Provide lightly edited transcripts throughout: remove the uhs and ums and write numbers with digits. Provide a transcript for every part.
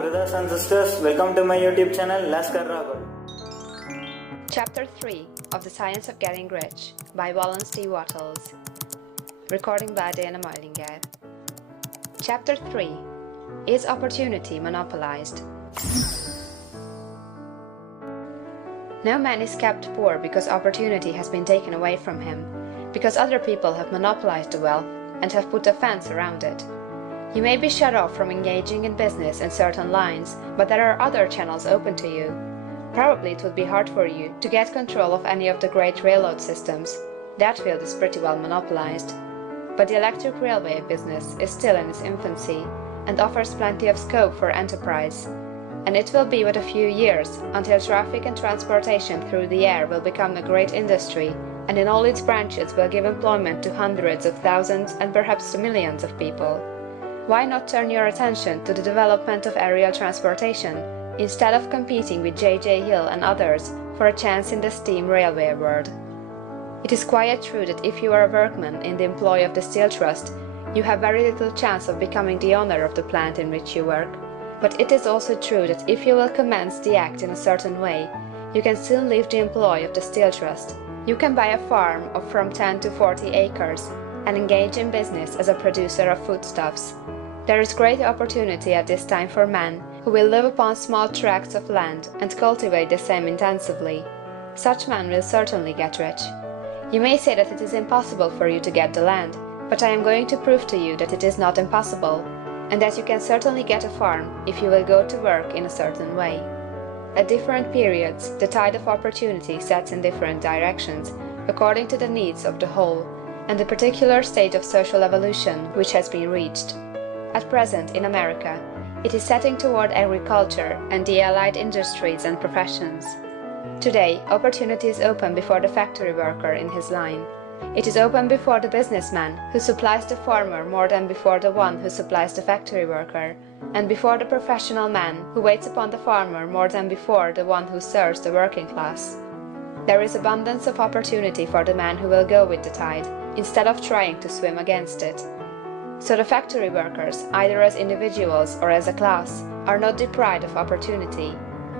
brothers and sisters, welcome to my YouTube channel Lascar Raghul. Chapter 3 of The Science of Getting Rich by Wallace D. Wattles. Recording by Majlinger. Chapter 3. Is opportunity monopolized? No man is kept poor because opportunity has been taken away from him, because other people have monopolized the wealth and have put a fence around it. You may be shut off from engaging in business in certain lines, but there are other channels open to you. Probably it would be hard for you to get control of any of the great railroad systems. That field is pretty well monopolized. But the electric railway business is still in its infancy and offers plenty of scope for enterprise. And it will be but a few years until traffic and transportation through the air will become a great industry, and in all its branches will give employment to hundreds of thousands and perhaps to millions of people. Why not turn your attention to the development of aerial transportation, instead of competing with J.J. Hill and others for a chance in the steam railway world? It is quite true that if you are a workman in the employ of the Steel Trust, you have very little chance of becoming the owner of the plant in which you work. But it is also true that if you will commence the act in a certain way, you can soon leave the employ of the Steel Trust. You can buy a farm of from 10 to 40 acres and engage in business as a producer of foodstuffs. There is great opportunity at this time for men who will live upon small tracts of land and cultivate the same intensively. Such men will certainly get rich. You may say that it is impossible for you to get the land, but I am going to prove to you that it is not impossible, and that you can certainly get a farm if you will go to work in a certain way. At different periods, the tide of opportunity sets in different directions, according to the needs of the whole, and the particular stage of social evolution which has been reached. At present, in America, it is setting toward agriculture and the allied industries and professions. Today, opportunity is open before the factory worker in his line. It is open before the businessman who supplies the farmer more than before the one who supplies the factory worker, and before the professional man who waits upon the farmer more than before the one who serves the working class. There is abundance of opportunity for the man who will go with the tide, instead of trying to swim against it. So the factory workers, either as individuals or as a class, are not deprived of opportunity.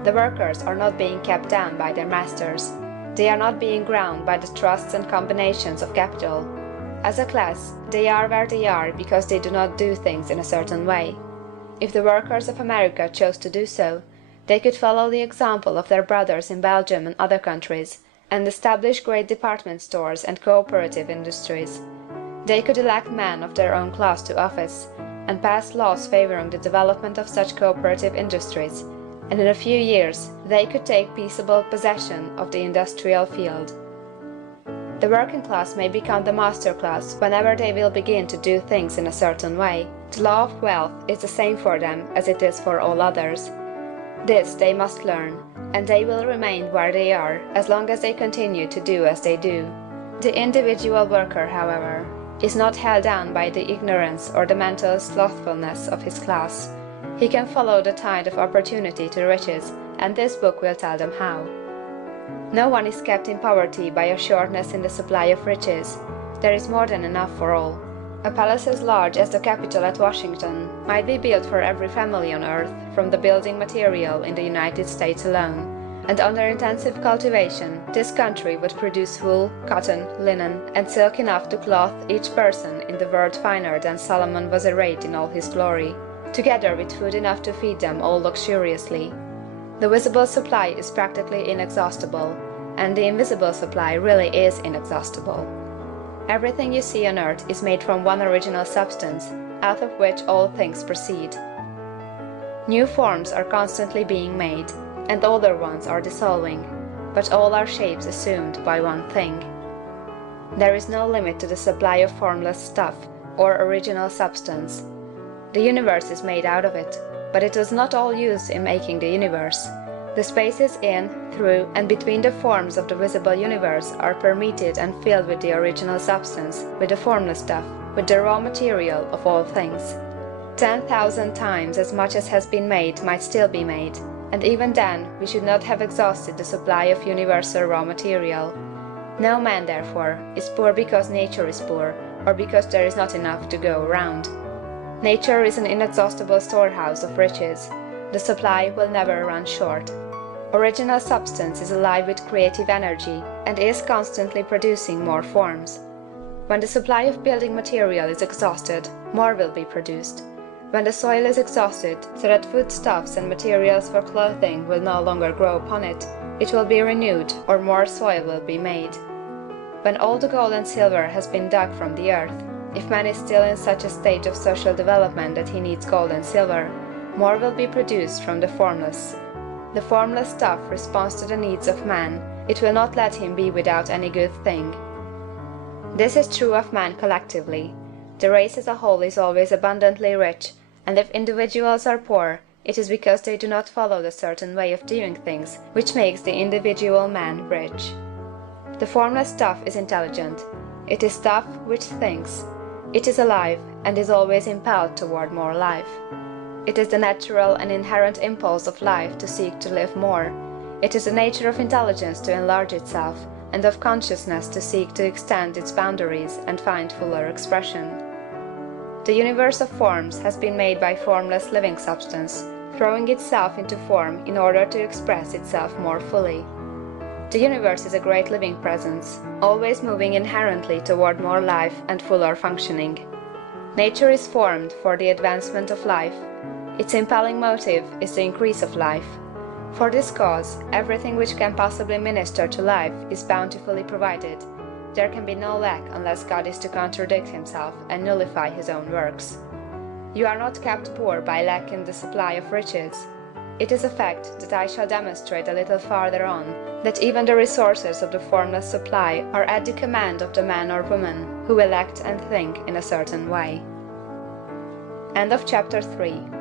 The workers are not being kept down by their masters. They are not being ground by the trusts and combinations of capital. As a class, they are where they are because they do not do things in a certain way. If the workers of America chose to do so, they could follow the example of their brothers in Belgium and other countries, and establish great department stores and cooperative industries. They could elect men of their own class to office, and pass laws favoring the development of such cooperative industries, and in a few years they could take peaceable possession of the industrial field. The working class may become the master class whenever they will begin to do things in a certain way. The law of wealth is the same for them as it is for all others. This they must learn, and they will remain where they are as long as they continue to do as they do. The individual worker, however, is not held down by the ignorance or the mental slothfulness of his class. He can follow the tide of opportunity to riches, and this book will tell them how. No one is kept in poverty by a shortness in the supply of riches. There is more than enough for all. A palace as large as the Capitol at Washington might be built for every family on earth from the building material in the United States alone, and under intensive cultivation, this country would produce wool, cotton, linen, and silk enough to clothe each person in the world finer than Solomon was arrayed in all his glory, together with food enough to feed them all luxuriously. The visible supply is practically inexhaustible, and the invisible supply really is inexhaustible. Everything you see on earth is made from one original substance, out of which all things proceed. New forms are constantly being made, and older ones are dissolving, but all are shapes assumed by one thing. There is no limit to the supply of formless stuff, or original substance. The universe is made out of it, but it was not all used in making the universe. The spaces in, through, and between the forms of the visible universe are permeated and filled with the original substance, with the formless stuff, with the raw material of all things. 10,000 times as much as has been made might still be made, and even then we should not have exhausted the supply of universal raw material. No man, therefore, is poor because nature is poor, or because there is not enough to go around. Nature is an inexhaustible storehouse of riches. the supply will never run short. Original substance is alive with creative energy and is constantly producing more forms. When the supply of building material is exhausted, more will be produced. When the soil is exhausted, so that foodstuffs and materials for clothing will no longer grow upon it, it will be renewed, or more soil will be made. When all the gold and silver has been dug from the earth, if man is still in such a stage of social development that he needs gold and silver, more will be produced from the formless. The formless stuff responds to the needs of man, it will not let him be without any good thing. This is true of man collectively. The race as a whole is always abundantly rich, and if individuals are poor, it is because they do not follow the certain way of doing things which makes the individual man rich. The formless stuff is intelligent. It is stuff which thinks. It is alive, and is always impelled toward more life. It is the natural and inherent impulse of life to seek to live more. It is the nature of intelligence to enlarge itself, and of consciousness to seek to extend its boundaries and find fuller expression. The universe of forms has been made by formless living substance, throwing itself into form in order to express itself more fully. The universe is a great living presence, always moving inherently toward more life and fuller functioning. Nature is formed for the advancement of life. Its impelling motive is the increase of life. For this cause, everything which can possibly minister to life is bountifully provided. There can be no lack unless God is to contradict himself and nullify his own works. You are not kept poor by lack in the supply of riches. It is a fact that I shall demonstrate a little farther on, that even the resources of the formless supply are at the command of the man or woman who will act and think in a certain way. End of chapter 3.